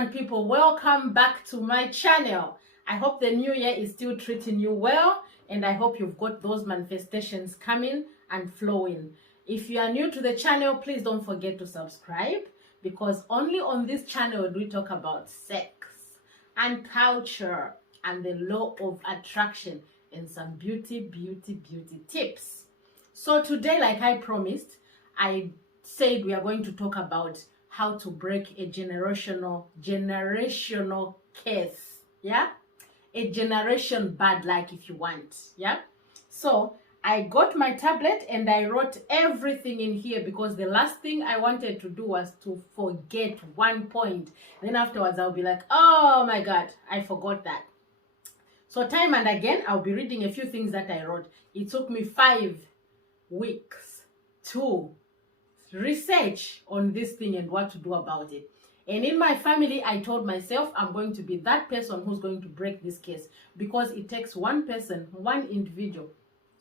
and people, welcome back to my channel. I hope the new year is still treating you well, and I hope you've got those manifestations coming and flowing. If you are new to the channel, please don't forget to subscribe, because only on this channel do we talk about sex and culture and the law of attraction and some beauty tips. So today, like I promised, I said we are going to talk about how to break a generational curse. Yeah, a generation bad luck, if you want. Yeah, so I got my tablet and I wrote everything in here, because the last thing I wanted to do was to forget one point. Then afterwards I'll be like, oh my god, I forgot that. So time and again I'll be reading a few things that I wrote. It took me 5 weeks to research on this thing and what to do about it. And in my family, I told myself I'm going to be that person who's going to break this case, because it takes one person, one individual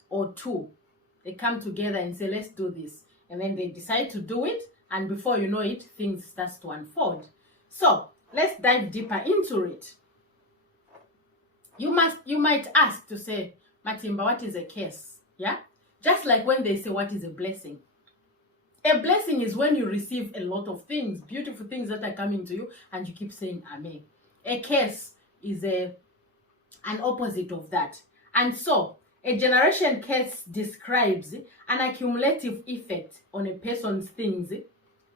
or two. They come together and say, let's do this, and then they decide to do it, and before you know it, things start to unfold. So let's dive deeper into it. You might ask to say, Matimba, what is a curse? Yeah, just like when they say what is a blessing. A blessing is when you receive a lot of things, beautiful things that are coming to you, and you keep saying amen. A curse is an opposite of that. And so a generation curse describes an accumulative effect on a person's things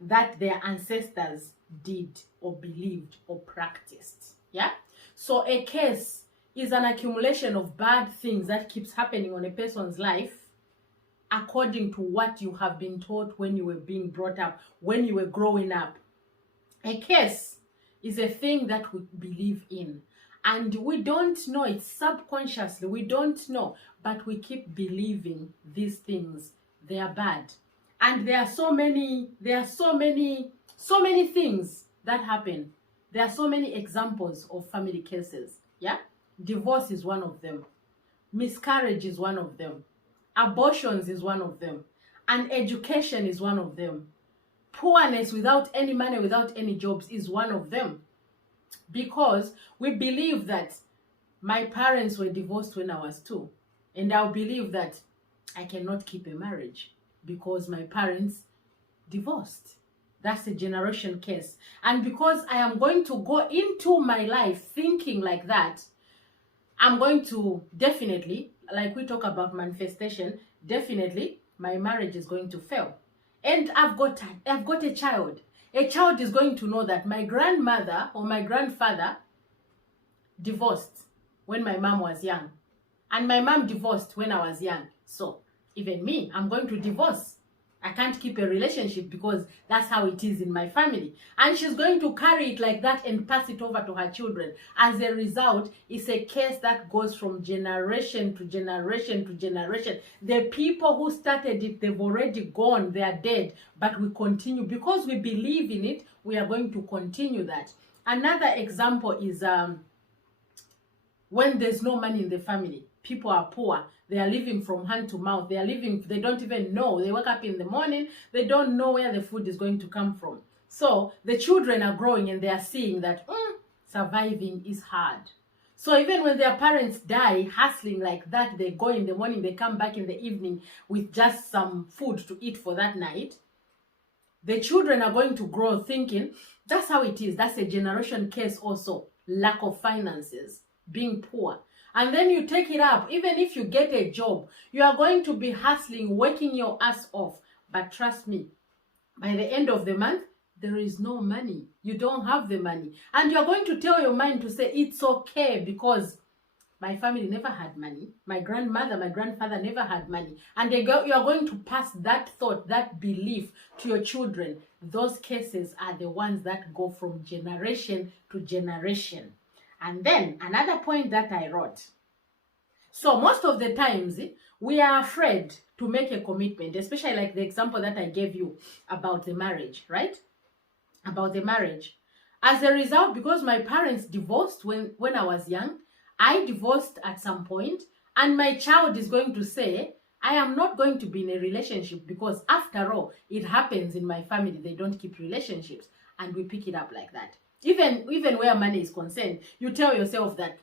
that their ancestors did or believed or practiced. Yeah, so a curse is an accumulation of bad things that keeps happening on a person's life, according to what you have been taught when you were being brought up, when you were growing up. A curse is a thing that we believe in, and we don't know it subconsciously. We don't know, but we keep believing these things. They are bad, and there are so many things that happen. There are so many examples of family cases. Yeah, divorce is one of them. Miscarriage is one of them. Abortions is one of them, and education is one of them. Poorness without any money, without any jobs is one of them, because we believe that my parents were divorced when I was 2, and I'll believe that I cannot keep a marriage because my parents divorced. That's a generation curse. And because I am going to go into my life thinking like that, I'm going to definitely, like we talk about manifestation, definitely my marriage is going to fail. And I've got a child. A child is going to know that my grandmother or my grandfather divorced when my mom was young, and my mom divorced when I was young. So even me, I'm going to divorce. I can't keep a relationship because that's how it is in my family. And she's going to carry it like that and pass it over to her children. As a result, it's a curse that goes from generation to generation to generation. The people who started it, they've already gone, they are dead. But we continue. Because we believe in it, we are going to continue that. Another example is when there's no money in the family. People are poor. They are living from hand to mouth. They don't even know. They wake up in the morning, they don't know where the food is going to come from. So the children are growing and they are seeing that surviving is hard. So even when their parents die, hustling like that, they go in the morning, they come back in the evening with just some food to eat for that night. The children are going to grow thinking, that's how it is. That's a generation curse also. Lack of finances, being poor. And then you take it up. Even if you get a job, you are going to be hustling, working your ass off. But trust me, by the end of the month, there is no money. You don't have the money. And you're going to tell your mind to say, it's okay, because my family never had money. My grandmother, my grandfather never had money. And you are going to pass that thought, that belief to your children. Those cases are the ones that go from generation to generation. And then another point that I wrote. So most of the times we are afraid to make a commitment, especially like the example that I gave you about the marriage, right? About the marriage. As a result, because my parents divorced when I was young, I divorced at some point, and my child is going to say, I am not going to be in a relationship, because after all, it happens in my family. They don't keep relationships, and we pick it up like that. Even where money is concerned, you tell yourself that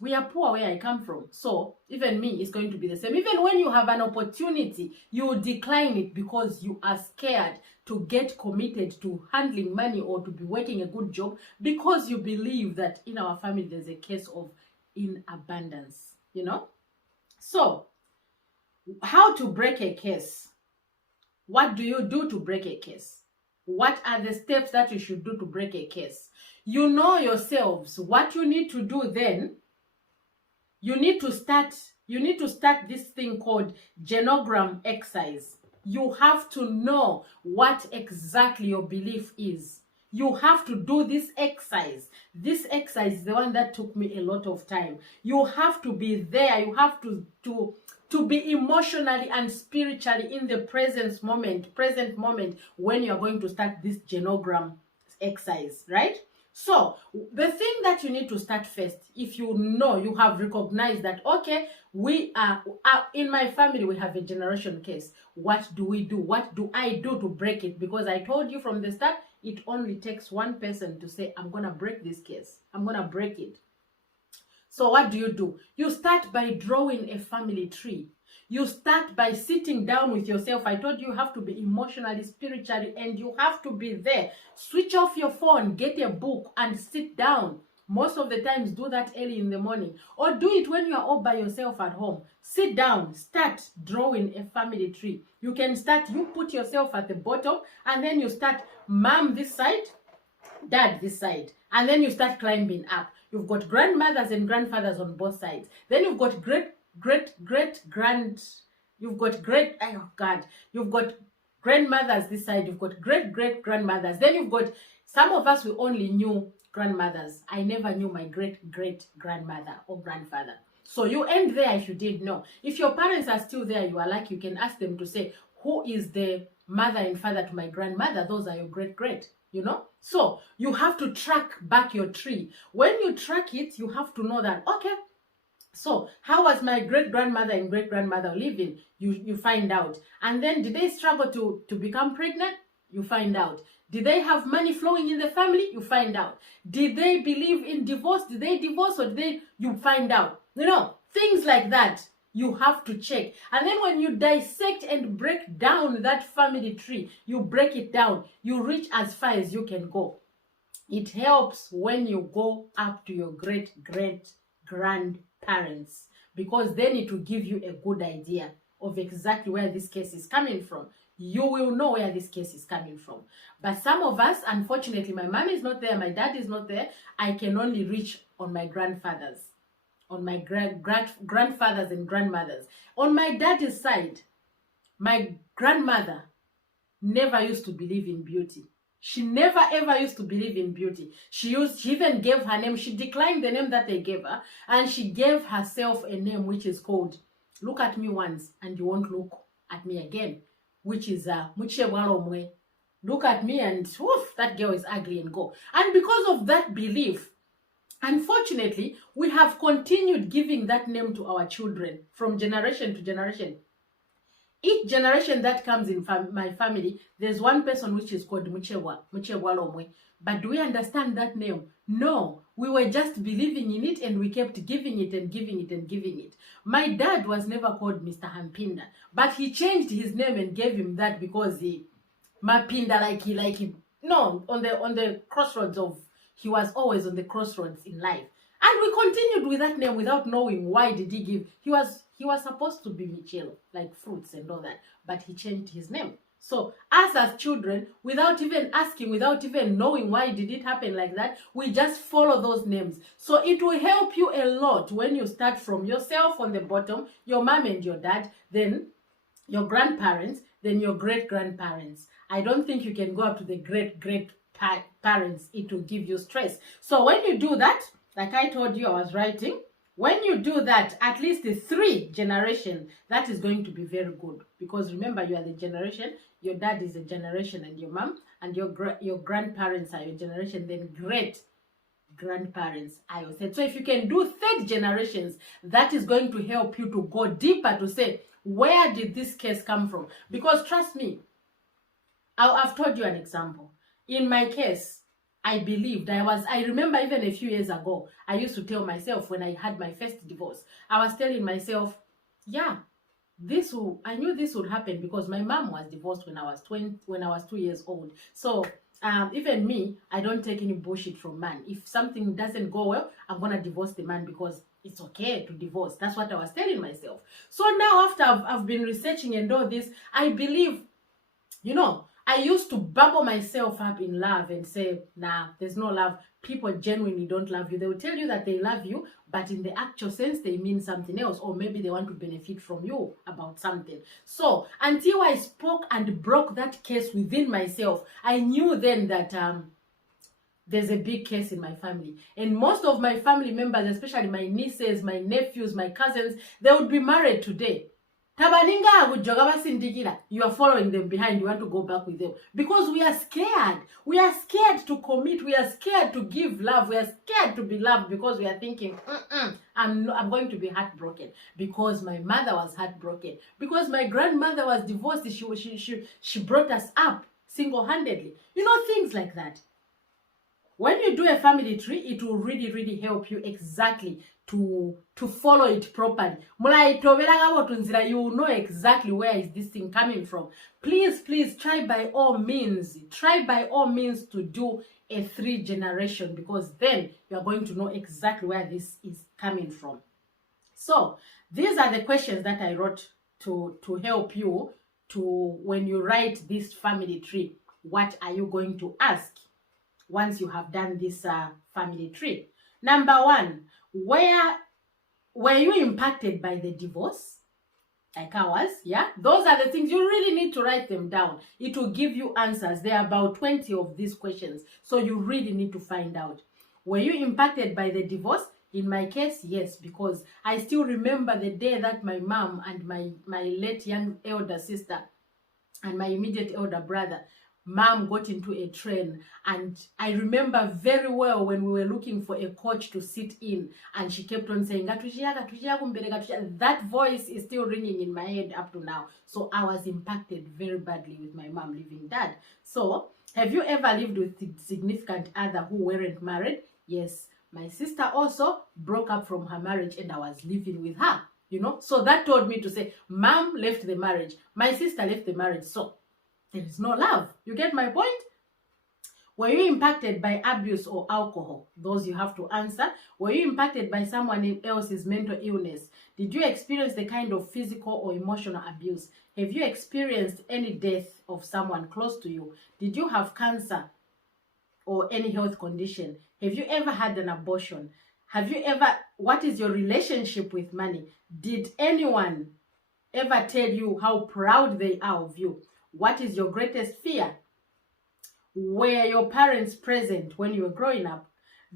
we are poor where I come from, so even me is going to be the same. Even when you have an opportunity, you decline it because you are scared to get committed to handling money or to be working a good job, because you believe that in our family there's a case of in abundance, you know. So how to break a case? What do you do to break a case? What are the steps that you should do to break a case? You know yourselves. What you need to do then, you need to start this thing called genogram exercise. You have to know what exactly your belief is. You have to do this exercise. This exercise is the one that took me a lot of time. You have to be there. You have to be emotionally and spiritually in the present moment when you're going to start this genogram exercise, right? So the thing that you need to start first, if you know, you have recognized that, okay, we are in my family, we have a generation case. What do we do? What do I do to break it? Because I told you from the start, it only takes one person to say, I'm going to break this case. I'm going to break it. So what do? You start by drawing a family tree. You start by sitting down with yourself. I told you have to be emotionally, spiritually, and you have to be there. Switch off your phone, get a book, and sit down. Most of the times, do that early in the morning. Or do it when you are all by yourself at home. Sit down, start drawing a family tree. You can start, you put yourself at the bottom, and then you start mom this side, dad this side. And then you start climbing up. You've got grandmothers and grandfathers on both sides. Then you've got you've got grandmothers this side, you've got great grandmothers. Then you've got, some of us, we only knew grandmothers. I never knew my great grandmother or grandfather. So you end there if you didn't know. If your parents are still there, you are lucky. You can ask them to say, who is the mother and father to my grandmother? Those are your great, you know. So you have to track back your tree. When you track it, you have to know that, okay, so how was my great-grandmother and great-grandmother living? You find out. And then, did they struggle to become pregnant? You find out. Did they have money flowing in the family? You find out. Did they believe in divorce? Did they divorce, or you find out? You know, things like that. You have to check. And then when you dissect and break down that family tree, you break it down. You reach as far as you can go. It helps when you go up to your great-grandparents, because then it will give you a good idea of exactly where this case is coming from. You will know where this case is coming from. But some of us, unfortunately, my mom is not there, my dad is not there. I can only reach on my grandfathers, on my grandfathers and grandmothers. On my dad's side, my grandmother never used to believe in beauty. She never ever used to believe in beauty. She even gave her name. She declined the name that they gave her, and she gave herself a name which is called, look at me once and you won't look at me again, which is Muchewalomwe. Look at me and woof, that girl is ugly, and go. And because of that belief, unfortunately, we have continued giving that name to our children from generation to generation. Each generation that comes in my family, there's one person which is called Muchewalomwe. But do we understand that name? No. We were just believing in it, and we kept giving it and giving it and giving it. My dad was never called Mr. Hampinda, but he changed his name and gave him that because Mapinda, on the crossroads of, he was always on the crossroads in life. And we continued with that name without knowing why did he give. He was supposed to be Michelo, like fruits and all that, but he changed his name. So us as children, without even asking, without even knowing why did it happen like that, we just follow those names. So it will help you a lot when you start from yourself on the bottom, your mom and your dad, then your grandparents, then your great-grandparents. I don't think you can go up to the great-great-parents. It will give you stress. So when you do that, like I told you, I was writing, when you do that, at least the 3 generation, that is going to be very good. Because remember, you are the generation, your dad is a generation, and your mom, and your grandparents are your generation, then great-grandparents are your set. So if you can do 3rd generations, that is going to help you to go deeper to say, where did this case come from? Because trust me, I've told you an example. In my case, I believed. I remember even a few years ago, I used to tell myself when I had my first divorce, I was telling myself, yeah, I knew this would happen because my mom was divorced when I was 2 years old. So even me, I don't take any bullshit from man. If something doesn't go well, I'm gonna divorce the man because it's okay to divorce. That's what I was telling myself. So now after I've been researching and all this, I believe, I used to bubble myself up in love and say, nah, there's no love. People genuinely don't love you. They will tell you that they love you, but in the actual sense, they mean something else, or maybe they want to benefit from you about something. So until I spoke and broke that case within myself, I knew then that there's a big case in my family. And most of my family members, especially my nieces, my nephews, my cousins, they would be married today. You are following them behind. You want to go back with them because we are scared. We are scared to commit. We are scared to give love. We are scared to be loved because we are thinking, I'm going to be heartbroken because my mother was heartbroken, because my grandmother was divorced. She brought us up single-handedly. Things like that. When you do a family tree, it will really, really help you exactly to follow it properly. You will know exactly where is this thing coming from. Please try by all means to do a 3 generation, because then you are going to know exactly where this is coming from. So these are the questions that I wrote to help you when you write this family tree. What are you going to ask once you have done this family tree? Number 1, were you impacted by the divorce? Like I was, yeah? Those are the things. You really need to write them down. It will give you answers. There are about 20 of these questions. So you really need to find out. Were you impacted by the divorce? In my case, yes, because I still remember the day that my mom and my late young elder sister and my immediate elder brother, mom got into a train, and I remember very well when we were looking for a coach to sit in, and she kept on saying, that voice is still ringing in my head up to now. So I was impacted very badly with my mom leaving dad. So have you ever lived with a significant other who weren't married? Yes, my sister also broke up from her marriage and I was living with her. So that told me to say, mom left the marriage, my sister left the marriage, so there is no love. You get my point? Were you impacted by abuse or alcohol? Those you have to answer. Were you impacted by someone else's mental illness? Did you experience the kind of physical or emotional abuse? Have you experienced any death of someone close to you? Did you have cancer or any health condition? Have you ever had an abortion? What is your relationship with money? Did anyone ever tell you how proud they are of you? What is your greatest fear? Were your parents present when you were growing up?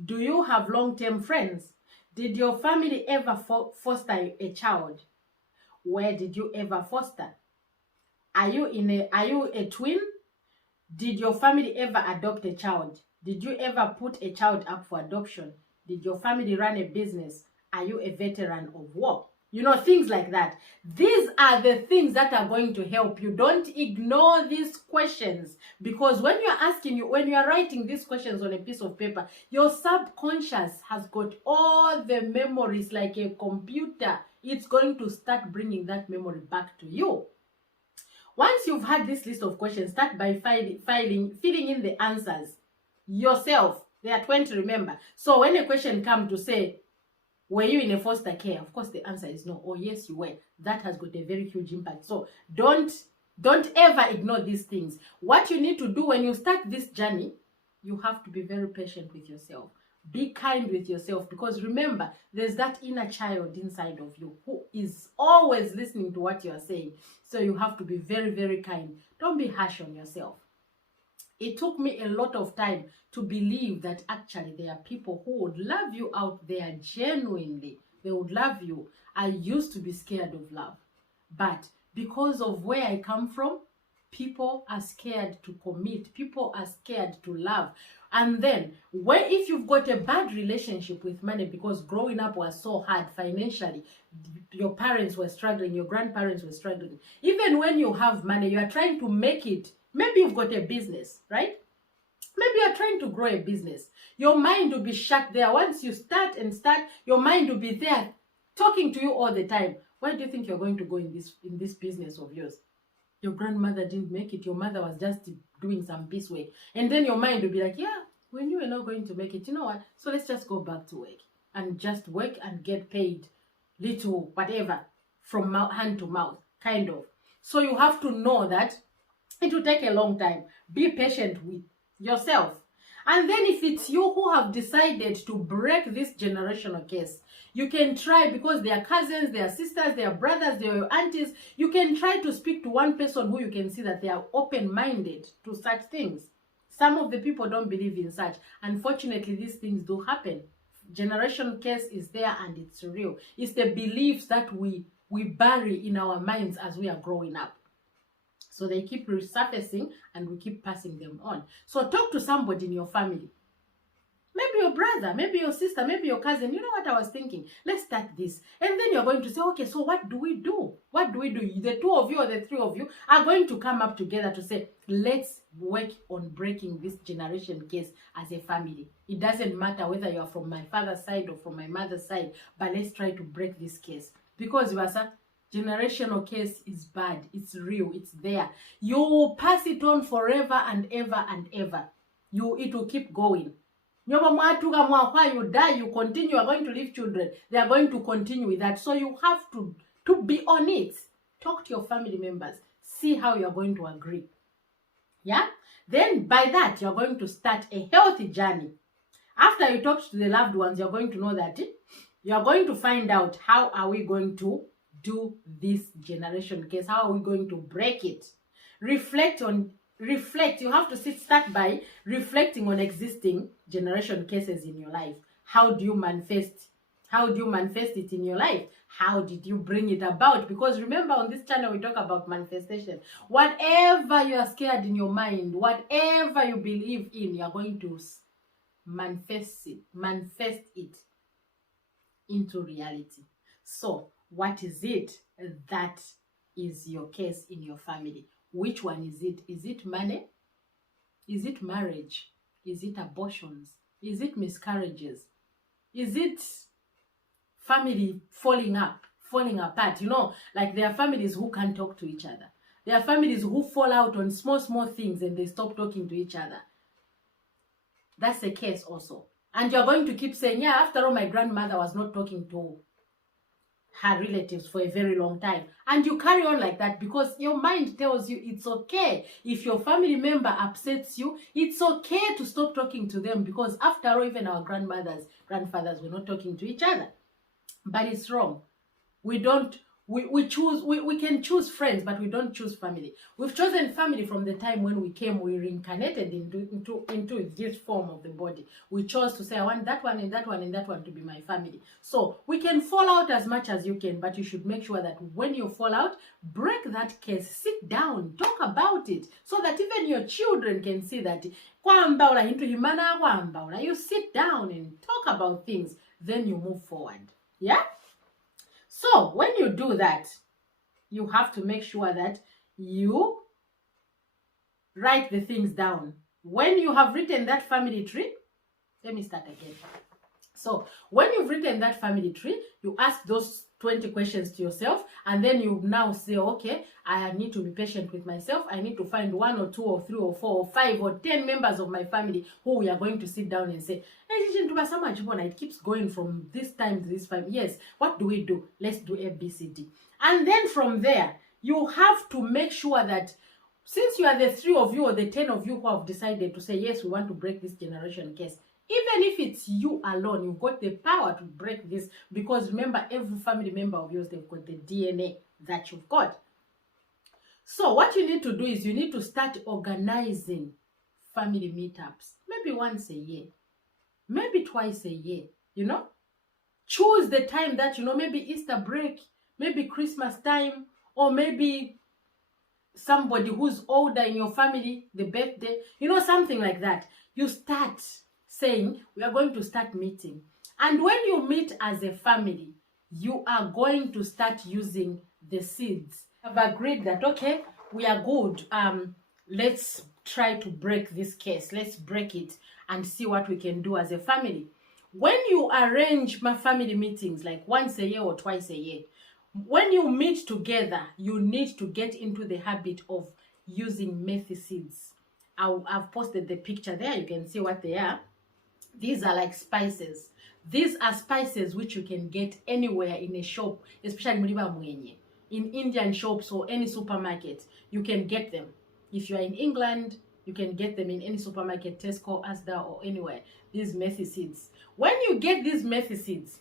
Do you have long-term friends? Did your family ever foster a child? Where did you ever foster? Are you a twin? Did your family ever adopt a child? Did you ever put a child up for adoption? Did your family run a business? Are you a veteran of war? Things like that. These are the things that are going to help you. Don't ignore these questions, because when you're writing these questions on a piece of paper, your subconscious has got all the memories like a computer. It's going to start bringing that memory back to you. Once you've had this list of questions, start by filling in the answers yourself. There are 20, remember. So when a question comes to say, were you in a foster care? Of course, the answer is no. Or yes, you were. That has got a very huge impact. So don't ever ignore these things. What you need to do when you start this journey, you have to be very patient with yourself. Be kind with yourself, because remember, there's that inner child inside of you who is always listening to what you are saying. So you have to be very, very kind. Don't be harsh on yourself. It took me a lot of time to believe that actually there are people who would love you out there genuinely. They would love you. I used to be scared of love. But because of where I come from, people are scared to commit. People are scared to love. And then, if you've got a bad relationship with money because growing up was so hard financially, your parents were struggling, your grandparents were struggling. Even when you have money, you are trying to make it. Maybe you've got a business, right? Maybe you're trying to grow a business. Your mind will be shut there. Once you start, your mind will be there talking to you all the time. Where do you think you're going to go in this business of yours? Your grandmother didn't make it. Your mother was just doing some piecework. And then your mind will be like, yeah, when you were not going to make it, you know what? So let's just go back to work and just work and get paid little, whatever, from hand to mouth, kind of. So you have to know that it will take a long time. Be patient with yourself. And then if it's you who have decided to break this generational curse, you can try, because they are cousins, they are sisters, they are brothers, they are your aunties. You can try to speak to one person who you can see that they are open-minded to such things. Some of the people don't believe in such. Unfortunately, these things do happen. Generation curse is there and it's real. It's the beliefs that we bury in our minds as we are growing up. So they keep resurfacing and we keep passing them on. So talk to somebody in your family. Maybe your brother, maybe your sister, maybe your cousin. You know what I was thinking? Let's start this. And then you're going to say, okay, so what do we do? What do we do? The two of you or the three of you are going to come up together to say, let's work on breaking this generation curse as a family. It doesn't matter whether you are from my father's side or from my mother's side, but let's try to break this curse. Because, generational curse is bad. It's real. It's there. You will pass it on forever and ever and ever. It will keep going. While you die, you continue. You are going to leave children. They are going to continue with that. So you have to be on it. Talk to your family members. See how you are going to agree. Yeah? Then by that, you are going to start a healthy journey. After you talk to the loved ones, you are going to know that you are going to find out how are we going to do this generation case. How are we going to break it? Reflect. You have to start by reflecting on existing generation cases in your life. How do you manifest? How do you manifest it in your life? How did you bring it about? Because remember, on this channel we talk about manifestation. Whatever you are scared in your mind, whatever you believe in, you are going to manifest it into reality. So what is it that is your case in your family? Which one is it? Is it money? Is it marriage? Is it abortions? Is it miscarriages? Is it family falling apart? Like there are families who can't talk to each other. There are families who fall out on small things and they stop talking to each other. That's the case also. And you're going to keep saying, yeah, after all, my grandmother was not talking to her relatives for a very long time. And you carry on like that because your mind tells you it's okay. If your family member upsets you, it's okay to stop talking to them, because after all, even our grandfathers were not talking to each other. But it's wrong. We can choose friends, but we don't choose family. We've chosen family from the time when we came. We reincarnated into this form of the body. We chose to say, I want that one and that one and that one to be my family. So we can fall out as much as you can, but you should make sure that when you fall out, break that case, sit down, talk about it, so that even your children can see that you sit down and talk about things, then you move forward. Yeah? So when you do that, you have to make sure that you write the things down. When you have written that family tree, let me start again. So when you've written that family tree, you ask those 20 questions to yourself, and then you now say, okay, I need to be patient with myself. I need to find 1 or 2 or 3 or 4 or 5 or 10 members of my family who we are going to sit down and say, it keeps going from this time to this time. Yes, what do we do? Let's do A, B, C, D. And then from there, you have to make sure that since you are the 3 of you or the 10 of you who have decided to say, yes, we want to break this generation case, even if it's you alone, you've got the power to break this, because remember, every family member of yours, they've got the DNA that you've got. So what you need to do is you need to start organizing family meetups, maybe once a year, maybe twice a year, Choose the time that, maybe Easter break, maybe Christmas time, or maybe somebody who's older in your family, the birthday, something like that. You start saying, we are going to start meeting. And when you meet as a family, you are going to start using the seeds. I've agreed that, okay, we are good. Let's try to break this case. Let's break it and see what we can do as a family. When you arrange my family meetings, like once a year or twice a year, when you meet together, you need to get into the habit of using methy seeds. I've posted the picture there. You can see what they are. These are like spices. These are spices which you can get anywhere in a shop, especially in Indian shops or any supermarket. You can get them. If you are in England, you can get them in any supermarket, Tesco, Asda, or anywhere. These methy seeds. When you get these methy seeds,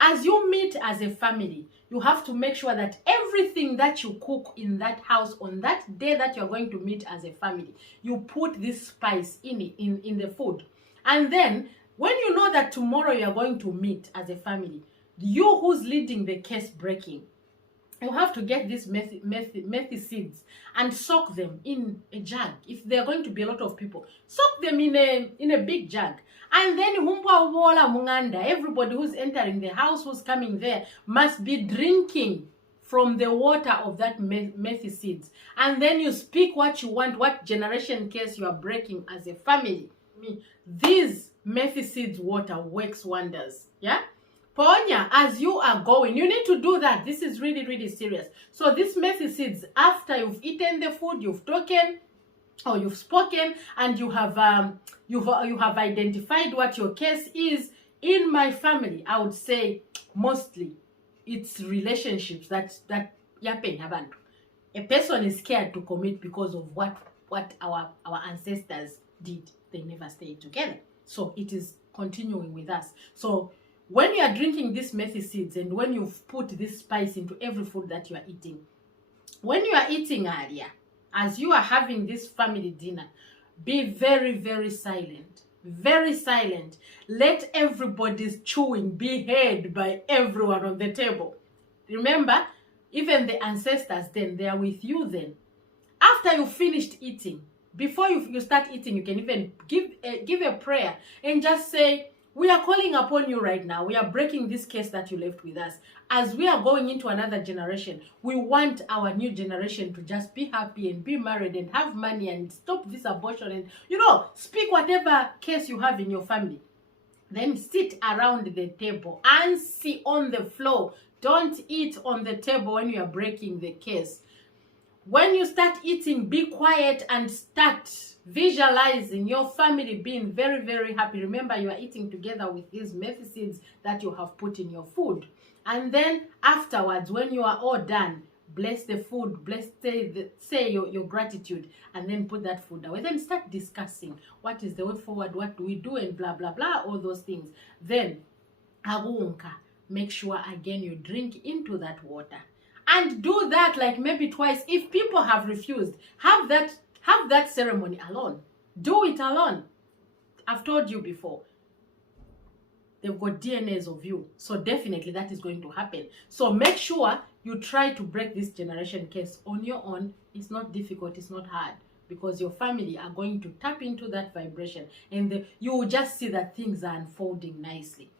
as you meet as a family, you have to make sure that everything that you cook in that house on that day that you're going to meet as a family, you put this spice in it, in the food. And then, when you know that tomorrow you are going to meet as a family, you who's leading the case breaking, you have to get these methy seeds and soak them in a jug. If there are going to be a lot of people, soak them in a big jug. And then everybody who's entering the house, who's coming there, must be drinking from the water of that methy seeds. And then you speak what you want, what generation case you are breaking as a family. These methy seeds water works wonders. Yeah. Ponya, as you are going, you need to do that. This is really, really serious. So these methy seeds, after you've eaten the food, you've talked or you've spoken, and you have identified what your case is. In my family, I would say mostly it's relationships that yapen habantu. A person is scared to commit because of what our ancestors did. They never stayed together. So it is continuing with us. So when you are drinking these methy seeds and when you've put this spice into every food that you are eating, when you are eating earlier, as you are having this family dinner, be very, very silent. Very silent. Let everybody's chewing be heard by everyone on the table. Remember, even the ancestors then, they are with you then. After you finished eating, before you start eating, you can even give a prayer and just say, we are calling upon you right now. We are breaking this case that you left with us. As we are going into another generation, we want our new generation to just be happy and be married and have money and stop this abortion and, speak whatever case you have in your family. Then sit around the table and see on the floor. Don't eat on the table when you are breaking the case. When you start eating, be quiet and start visualizing your family being very, very happy. Remember, you are eating together with these methy seeds that you have put in your food. And then afterwards, when you are all done, bless the food, say your gratitude, and then put that food away. Then start discussing what is the way forward, what do we do, and blah, blah, blah, all those things. Then, agunka, make sure again you drink into that water. And do that like maybe twice. If people have refused, have that ceremony alone. Do it alone. I've told you before. They've got DNAs of you. So definitely that is going to happen. So make sure you try to break this generation case on your own. It's not difficult. It's not hard. Because your family are going to tap into that vibration. And you will just see that things are unfolding nicely.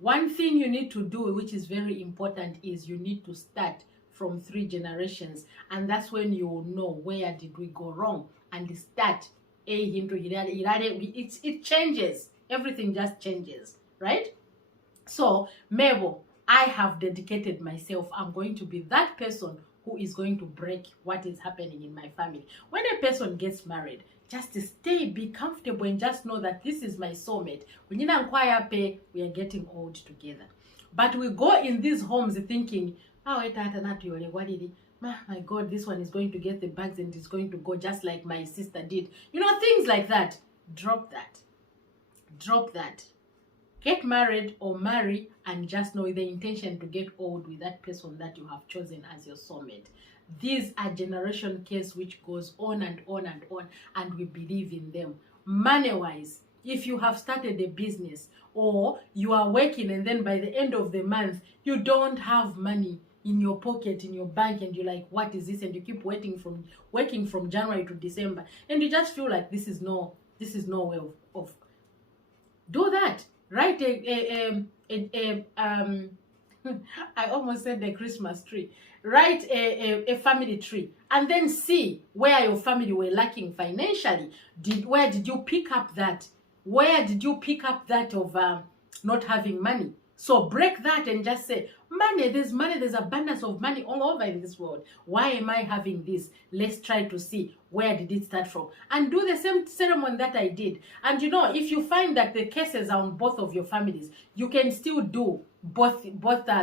One thing you need to do, which is very important, is you need to start from 3 generations, and that's when you will know where did we go wrong and start it changes. Everything just changes, right? So Mabel, I have dedicated myself. I'm going to be that person who is going to break what is happening in my family. When a person gets married, just stay, be comfortable, and just know that this is my soulmate. We are getting old together. But we go in these homes thinking, my God, this one is going to get the bags and is going to go just like my sister did. Things like that. Drop that. Drop that. Get married or marry and just know the intention to get old with that person that you have chosen as your soulmate. These are generation case which goes on and on and on, and we believe in them. Money-wise, if you have started a business or you are working and then by the end of the month, you don't have money in your pocket, in your bank, and you're like, what is this? And you keep working from January to December, and you just feel like this is no way of do that. Write I almost said the Christmas tree. Write a family tree and then see where your family were lacking financially. Where did you pick up that? Where did you pick up that of not having money? So break that and just say, money, there's abundance of money all over in this world. Why am I having this? Let's try to see where did it start from. And do the same ceremony that I did. And you know, if you find that the cases are on both of your families, you can still do both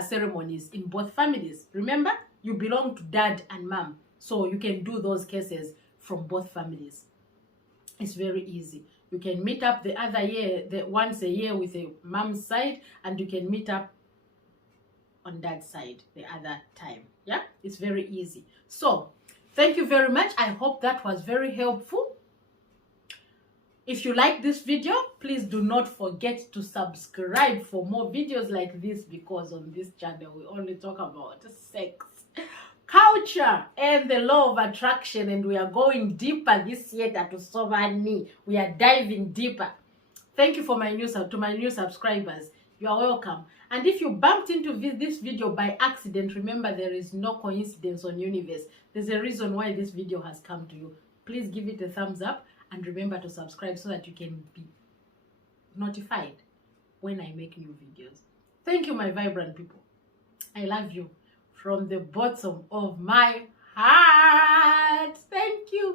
ceremonies in both families. Remember, you belong to dad and mom. So you can do those cases from both families. It's very easy. You can meet up the other year, once a year with a mom's side, and you can meet up on that side the other time. Yeah, it's very easy. So thank you very much. I hope that was very helpful. If you like this video, please do not forget to subscribe for more videos like this, because on this channel we only talk about sex, culture, and the law of attraction, and we are going deeper this year to Sovani. We are diving deeper. Thank you for my new subscribers. You are welcome. And if you bumped into this video by accident, remember there is no coincidence on universe. There's a reason why this video has come to you. Please give it a thumbs up and remember to subscribe so that you can be notified when I make new videos. Thank you, my vibrant people. I love you from the bottom of my heart. Thank you.